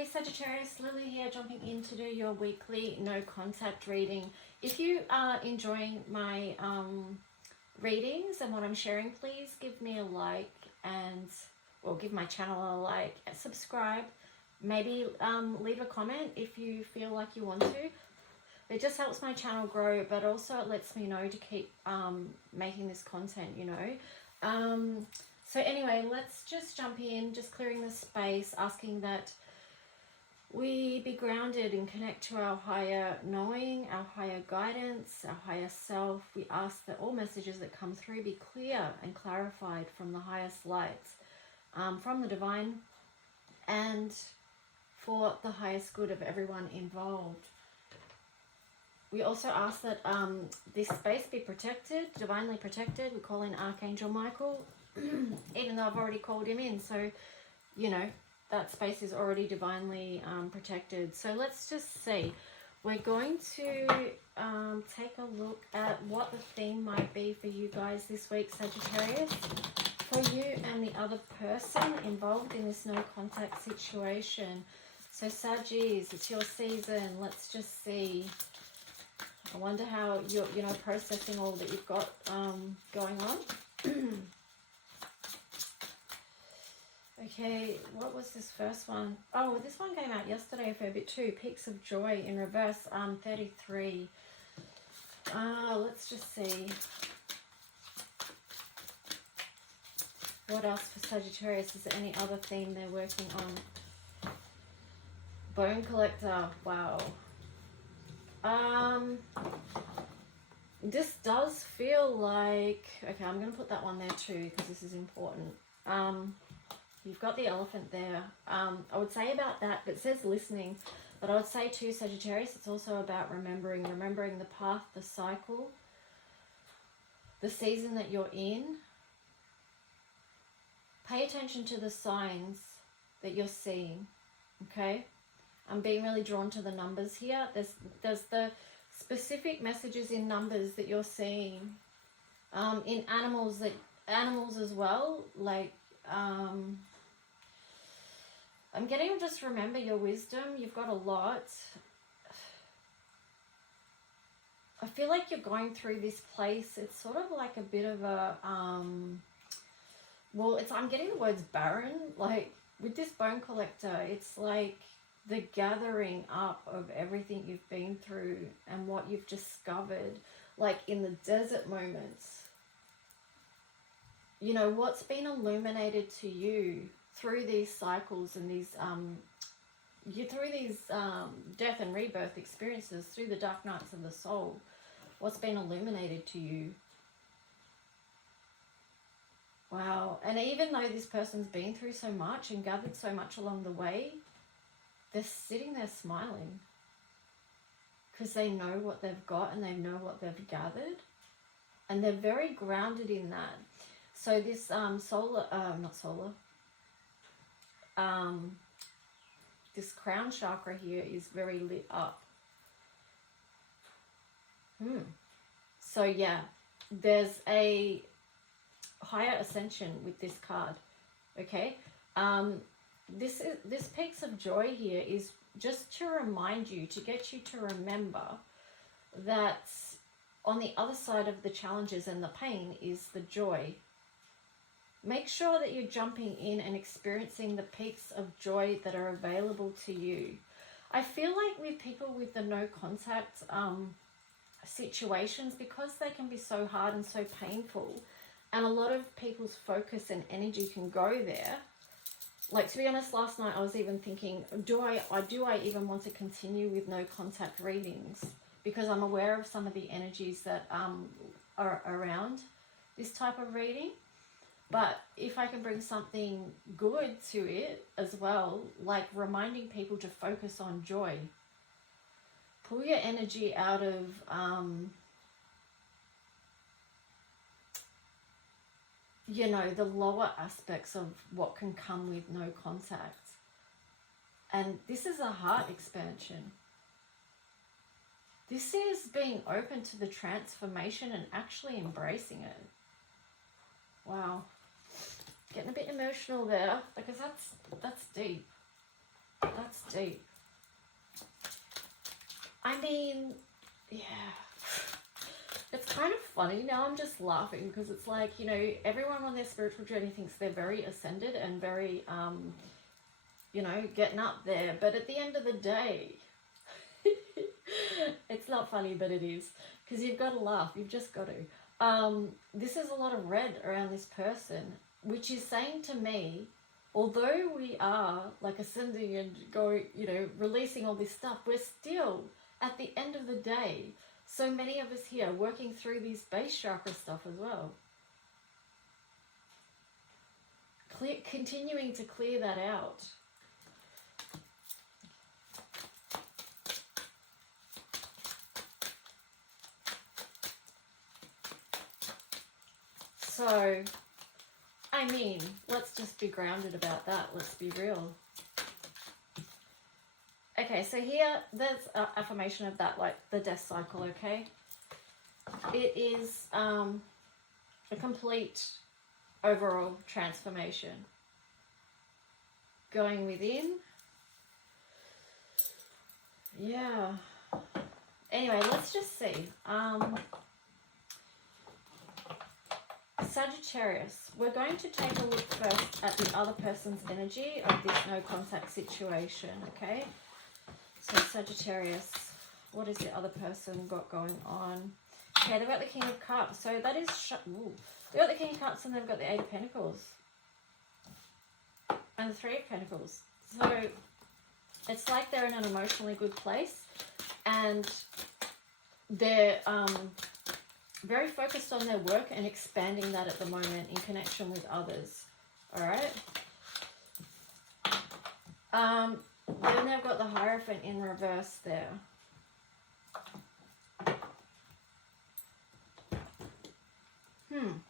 Hey Sagittarius, Lily here, jumping in to do your weekly no contact reading. If you are enjoying my readings and what I'm sharing, please give me a like and, or give my channel a like, subscribe, maybe leave a comment if you feel like you want to. It just helps my channel grow, but also it lets me know to keep making this content, you know. So anyway, let's just jump in, just clearing the space, asking that we be grounded and connect to our higher knowing, our higher guidance, our higher self. We ask that all messages that come through be clear and clarified from the highest lights, from the divine, and for the highest good of everyone involved. We also ask that this space be protected, divinely protected. We call in Archangel Michael, even though I've already called him in. So, you know, that space is already divinely protected. So let's just see. We're going to take a look at what the theme might be for you guys this week, Sagittarius. For you and the other person involved in this no contact situation. So Saggies, it's your season. Let's just see. I wonder how you're, you know, processing all that you've got going on. Okay, what was this first one? Oh, this one came out yesterday a fair bit too. Peaks of Joy in reverse, 33. Let's just see. What else for Sagittarius? Is there any other theme they're working on? Bone Collector, wow. This does feel like, okay, I'm going to put that one there too because this is important. You've got the elephant there. I would say about that, it says listening, but I would say too, Sagittarius, it's also about remembering the path, the cycle, the season that you're in. Pay attention to the signs that you're seeing, okay? I'm being really drawn to the numbers here. There's the specific messages in numbers that you're seeing. In animals as well, like, I'm getting just remember your wisdom. You've got a lot. I feel like you're going through this place. It's sort of like a bit of a, well, I'm getting the words barren. Like with this Bone Collector, it's like the gathering up of everything you've been through and what you've discovered, like in the desert moments. You know, what's been illuminated to you through these cycles and these death and rebirth experiences, through the dark nights of the soul, what's been illuminated to you. Wow. And even though this person's been through so much and gathered so much along the way, they're sitting there smiling because they know what they've got and they know what they've gathered, and they're very grounded in that. So this this crown chakra here is very lit up. So yeah, there's a higher ascension with this card. Okay, this Peaks of Joy here is just to remind you, to get you to remember that on the other side of the challenges and the pain is the joy. Make sure that you're jumping in and experiencing the peaks of joy that are available to you. I feel like with people with the no contact situations, because they can be so hard and so painful, and a lot of people's focus and energy can go there. Like, to be honest, last night I was even thinking, do I even want to continue with no contact readings? Because I'm aware of some of the energies that are around this type of reading. But if I can bring something good to it as well, like reminding people to focus on joy. Pull your energy out of you know, the lower aspects of what can come with no contact. And this is a heart expansion. This is being open to the transformation and actually embracing it. Wow. Getting a bit emotional there because that's deep. That's deep. I mean, yeah. It's kind of funny now. I'm just laughing because it's like, you know, everyone on their spiritual journey thinks they're very ascended and very, you know, getting up there. But at the end of the day, it's not funny, but it is. Because you've got to laugh. You've just got to. This is a lot of red around this person, which is saying to me, although we are like ascending and going, you know, releasing all this stuff, we're still, at the end of the day, so many of us here working through these base chakra stuff as well. Continuing to clear that out. So, I mean, let's just be grounded about that. Let's be real. Okay, so here, there's an affirmation of that, like the death cycle, okay? It is a complete overall transformation. Going within. Yeah. Anyway, let's just see. Sagittarius, we're going to take a look first at the other person's energy of this no contact situation, okay? So Sagittarius, what has the other person got going on? Okay, they've got the King of Cups. So that is... they've got the King of Cups and they've got the Eight of Pentacles. And the Three of Pentacles. So it's like they're in an emotionally good place. And they're very focused on their work and expanding that at the moment in connection with others. Alright? Then they've got the Hierophant in reverse there. I'm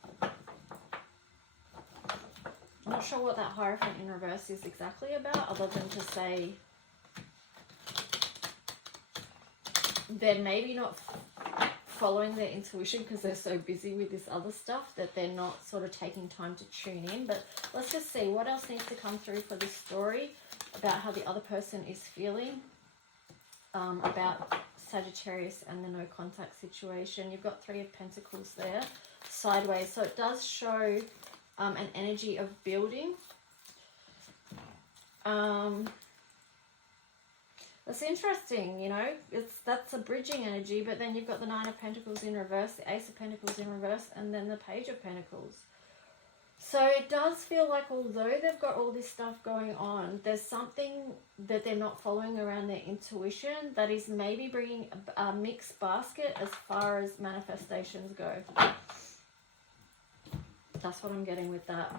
not sure what that Hierophant in reverse is exactly about, other than to say they're maybe not following their intuition because they're so busy with this other stuff that they're not sort of taking time to tune in. But let's just see what else needs to come through for this story about how the other person is feeling about Sagittarius and the no contact situation. You've got Three of Pentacles there, sideways. So it does show an energy of building. That's interesting, you know, that's a bridging energy, but then you've got the Nine of Pentacles in reverse, the Ace of Pentacles in reverse, and then the Page of Pentacles. So it does feel like although they've got all this stuff going on, there's something that they're not following around their intuition that is maybe bringing a mixed basket as far as manifestations go. That's what I'm getting with that.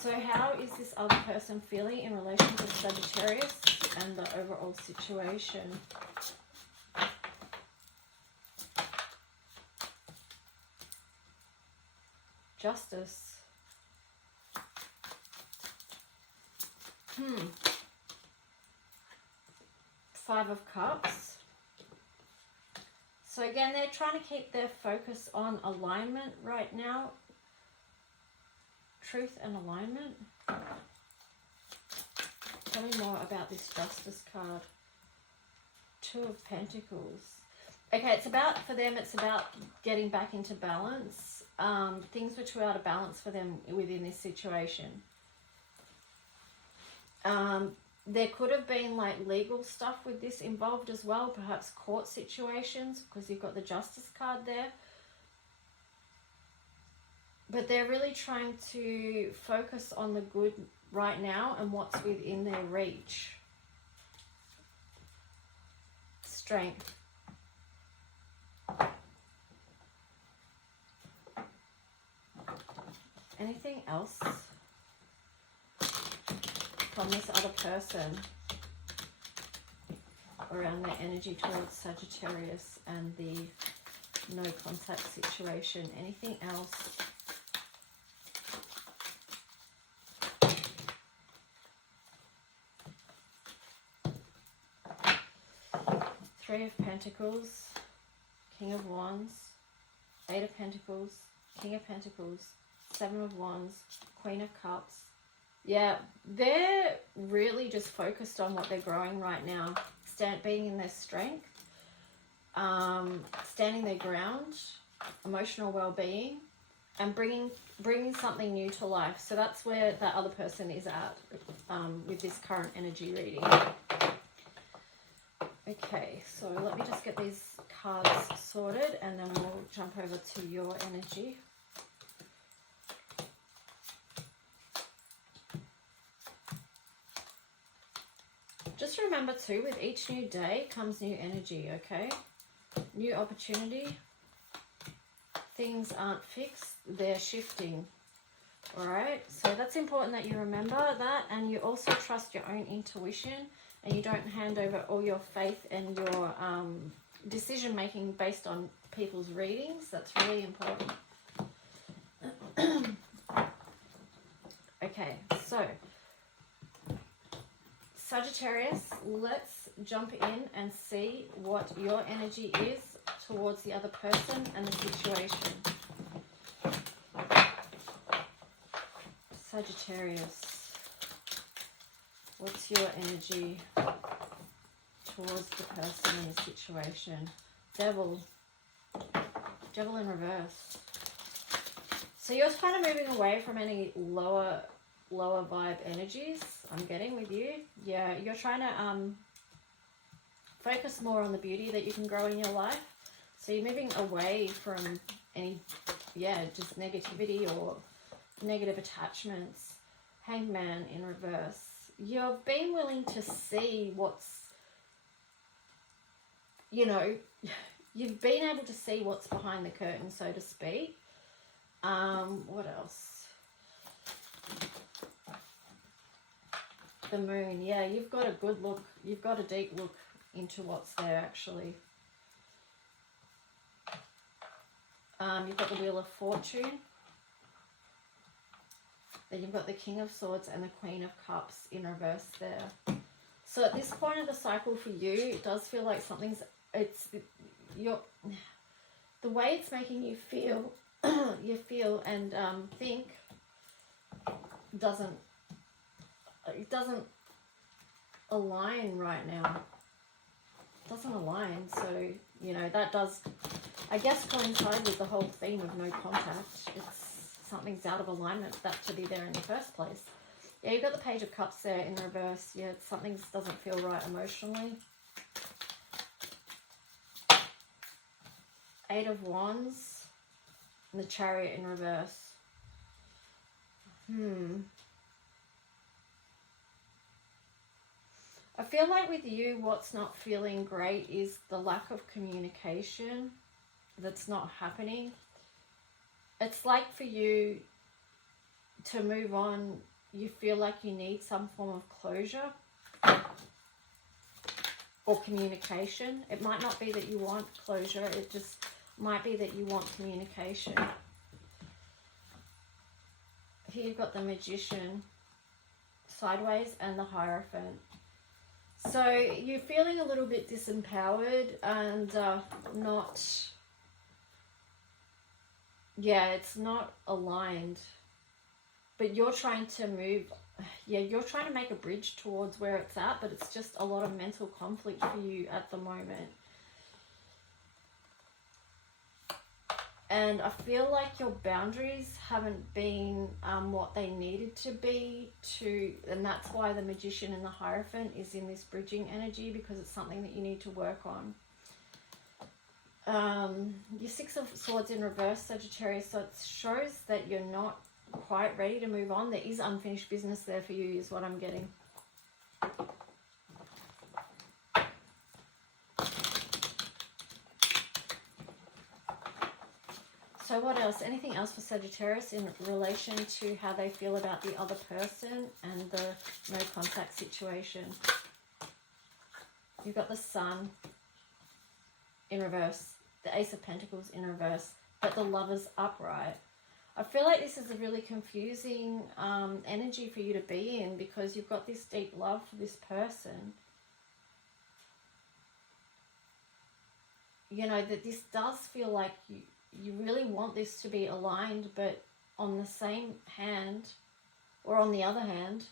So how is this other person feeling in relation to Sagittarius and the overall situation? Justice. Five of Cups. So again, they're trying to keep their focus on alignment right now. Truth and alignment. Tell me more about this Justice card. Two of Pentacles. Okay, it's about, for them, it's about getting back into balance. Things which were out of balance for them within this situation. There could have been like legal stuff with this involved as well. Perhaps court situations, because you've got the Justice card there. But they're really trying to focus on the good right now and what's within their reach. Strength. Anything else from this other person around their energy towards Sagittarius and the no contact situation? Anything else? Three of Pentacles, King of Wands, Eight of Pentacles, King of Pentacles, Seven of Wands, Queen of Cups, Yeah, they're really just focused on what they're growing right now. Being in their strength, standing their ground, emotional well-being, and bringing something new to life. So that's where that other person is at with this current energy reading. Okay, so let me just get these cards sorted and then we'll jump over to your energy. Just remember too, with each new day comes new energy, okay? New opportunity. Things aren't fixed, they're shifting. Alright, so that's important that you remember that, and you also trust your own intuition and you don't hand over all your faith and your decision making based on people's readings. That's really important. Okay, so Sagittarius, let's jump in and see what your energy is towards the other person and the situation. Sagittarius, what's your energy towards the person and the situation? Devil in reverse. So you're kind of moving away from any lower vibe energies, I'm getting with you. Yeah, you're trying to focus more on the beauty that you can grow in your life. So you're moving away from any, just negativity or negative attachments. Hangman in reverse. You've been willing to see what's, you've been able to see what's behind the curtain, so to speak. What else? The moon. Yeah, you've got a good look. You've got a deep look into what's there, actually. You've got the Wheel of Fortune. Then you've got the King of Swords and the Queen of Cups in reverse there. So at this point of the cycle for you, it does feel like the way it's making you feel, and think doesn't align right now. It doesn't align, so that does, I guess, coincide with the whole theme of no contact. Something's out of alignment for that to be there in the first place. Yeah, you've got the Page of Cups there in reverse. Yeah, something doesn't feel right emotionally. Eight of Wands and the Chariot in reverse. I feel like with you, what's not feeling great is the lack of communication that's not happening. It's like for you to move on, you feel like you need some form of closure or communication. It might not be that you want closure, it just might be that you want communication. Here you've got the Magician sideways and the Hierophant. So you're feeling a little bit disempowered and it's not aligned. But you're trying to you're trying to make a bridge towards where it's at, but it's just a lot of mental conflict for you at the moment. And I feel like your boundaries haven't been what they needed to be, and that's why the Magician and the Hierophant is in this bridging energy, because it's something that you need to work on. Your Six of Swords in reverse, Sagittarius, so it shows that you're not quite ready to move on. There is unfinished business there for you, is what I'm getting. So what else? Anything else for Sagittarius in relation to how they feel about the other person and the no contact situation? You've got the Sun in reverse, the Ace of Pentacles in reverse, but the Lovers upright. I feel like this is a really confusing energy for you to be in, because you've got this deep love for this person. That this does feel like you really want this to be aligned, but on the same hand, Or on the other hand,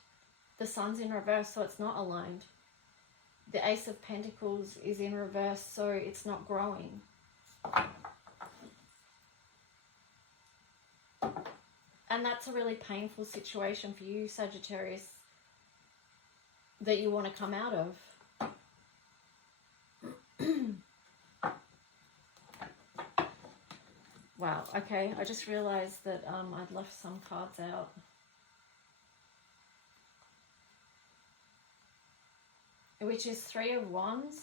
the Sun's in reverse, so it's not aligned. The Ace of Pentacles is in reverse, so it's not growing. And that's a really painful situation for you, Sagittarius, that you want to come out of. Wow, okay, I just realized that I'd left some cards out. Which is 3 of Wands.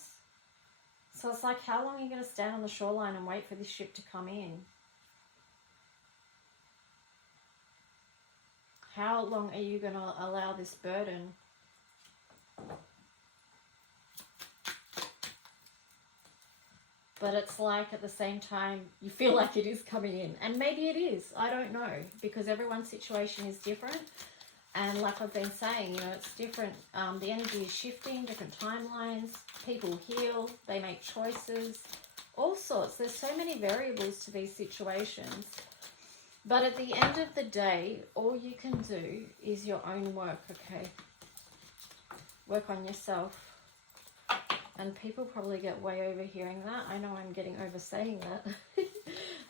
So it's like, how long are you going to stand on the shoreline and wait for this ship to come in? How long are you going to allow this burden? But it's like, at the same time, you feel like it is coming in. And maybe it is. I don't know. Because everyone's situation is different. And like I've been saying, you know, it's different. The energy is shifting, different timelines. People heal. They make choices. All sorts. There's so many variables to these situations. But at the end of the day, all you can do is your own work, okay? Work on yourself. And people probably get way overhearing that. I know I'm getting over saying that.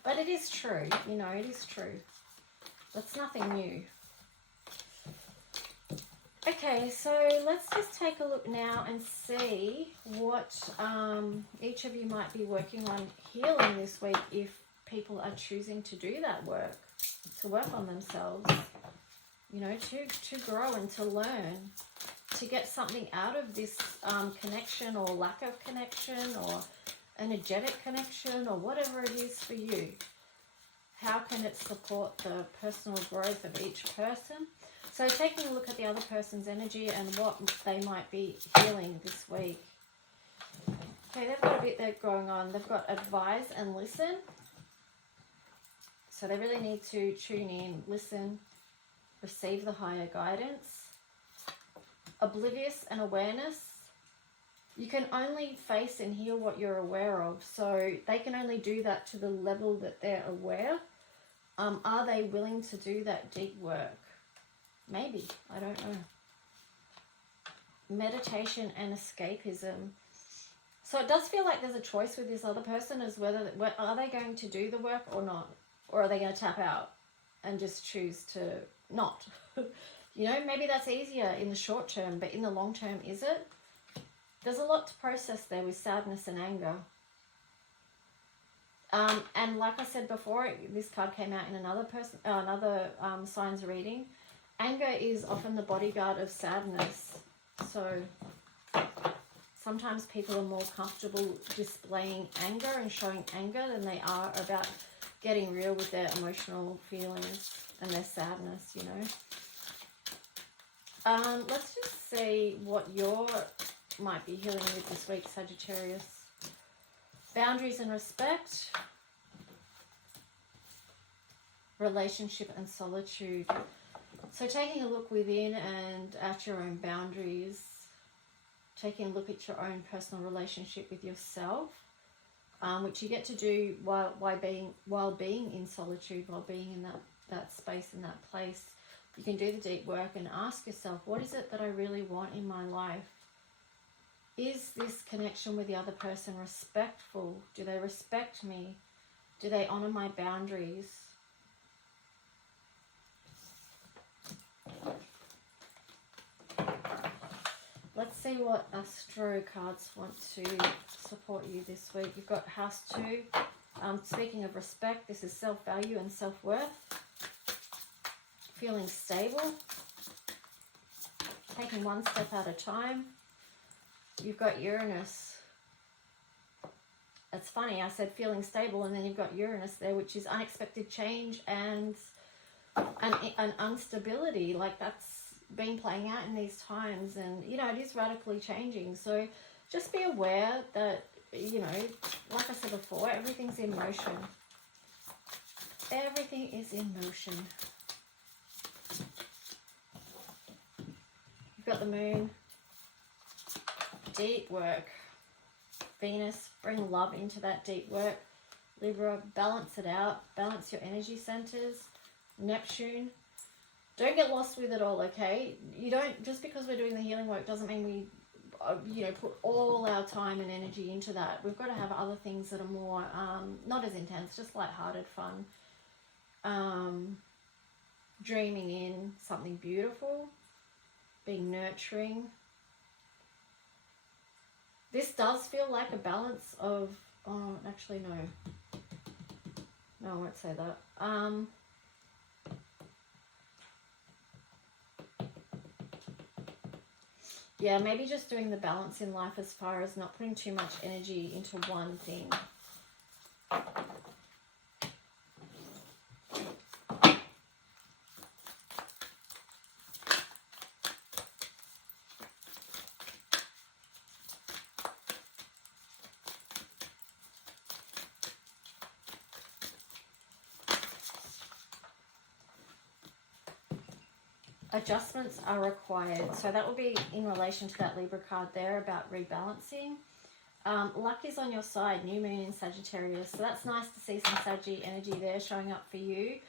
But it is true. You know, it is true. That's nothing new. Okay, so let's just take a look now and see what each of you might be working on healing this week, if people are choosing to do that work, to work on themselves, you know, to grow and to learn, to get something out of this connection or lack of connection or energetic connection or whatever it is for you. How can it support the personal growth of each person? So taking a look at the other person's energy and what they might be healing this week. Okay, they've got a bit there going on. They've got advise and listen. So they really need to tune in, listen, receive the higher guidance. Oblivious and awareness. You can only face and heal what you're aware of. So they can only do that to the level that they're aware. Are they willing to do that deep work? Maybe. I don't know. Meditation and escapism. So it does feel like there's a choice with this other person as whether are they going to do the work or not? Or are they going to tap out and just choose to not? You know, maybe that's easier in the short term, but in the long term, is it? There's a lot to process there with sadness and anger. And like I said before, this card came out in another sign's reading. Anger is often the bodyguard of sadness. So sometimes people are more comfortable displaying anger and showing anger than they are about getting real with their emotional feelings and their sadness, you know. Let's just see what you might be healing with this week, Sagittarius. Boundaries and respect. Relationship and solitude. So taking a look within and at your own boundaries. Taking a look at your own personal relationship with yourself. Which you get to do while being in solitude, while being in that space, in that place. You can do the deep work and ask yourself, what is it that I really want in my life? Is this connection with the other person respectful? Do they respect me? Do they honor my boundaries? Let's see what Astro cards want to support you this week. You've got House 2. Speaking of respect, this is self-value and self-worth. Feeling stable. Taking one step at a time. You've got Uranus. It's funny, I said feeling stable, and then you've got Uranus there, which is unexpected change and an instability. Like, that's been playing out in these times, and you know, it is radically changing. So just be aware that, you know, like I said before, everything's in motion. Everything is in motion. You've got the moon. Deep work. Venus, bring love into that deep work. Libra, balance it out. Balance your energy centers. Neptune, Don't get lost with it all, okay? You don't, just because we're doing the healing work doesn't mean we, you know, put all our time and energy into that. We've got to have other things that are more, not as intense, just lighthearted fun. Dreaming in something beautiful, being nurturing. This does feel like a balance of, oh, actually no. No, I won't say that. Yeah, maybe just doing the balance in life as far as not putting too much energy into one thing. Adjustments are required. So that will be in relation to that Libra card there about rebalancing. Luck is on your side, new moon in Sagittarius. So that's nice to see some Saggy energy there showing up for you.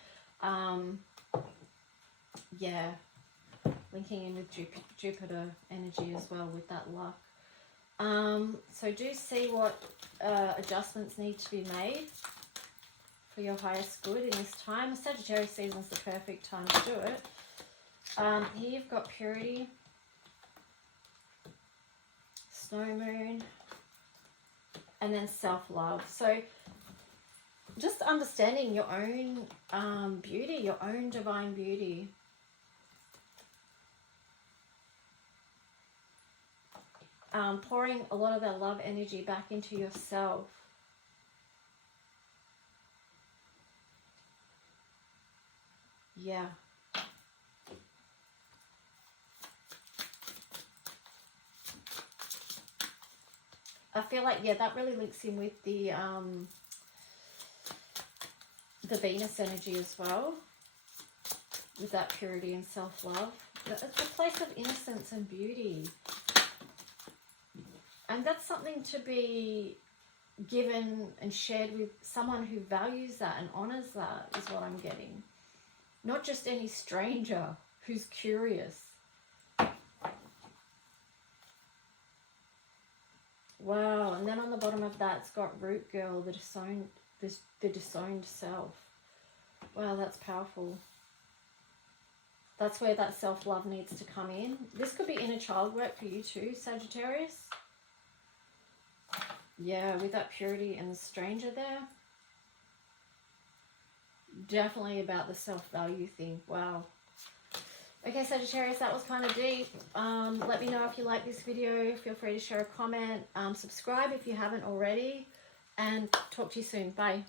Yeah, linking in with Jupiter energy as well with that luck. So do see what adjustments need to be made for your highest good in this time. Sagittarius season is the perfect time to do it. Here you've got purity, snow moon, and then self-love. So just understanding your own beauty, your own divine beauty. Pouring a lot of that love energy back into yourself. Yeah. I feel like, yeah, that really links in with the Venus energy as well, with that purity and self-love. It's a place of innocence and beauty. And that's something to be given and shared with someone who values that and honors that, is what I'm getting. Not just any stranger who's curious. Wow, and then on the bottom of that, it's got root girl, the disowned self. Wow, that's powerful. That's where that self-love needs to come in. This could be inner child work for you too, Sagittarius. Yeah, with that purity and the stranger there. Definitely about the self-value thing. Wow. Okay, Sagittarius, that was kind of deep. Let me know if you like this video. Feel free to share a comment. Subscribe if you haven't already. And talk to you soon. Bye.